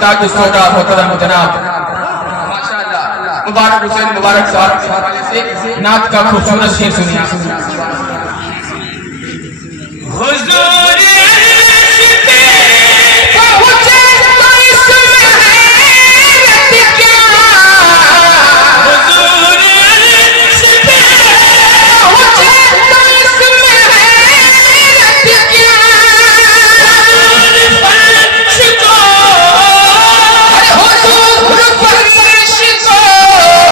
ताज सोटा मोहतरम जनाब माशाअल्लाह मुबारक हुसैन मुबारक साहब के हवाले से नात का खूबसूरत शेर सुनिए। हुजूर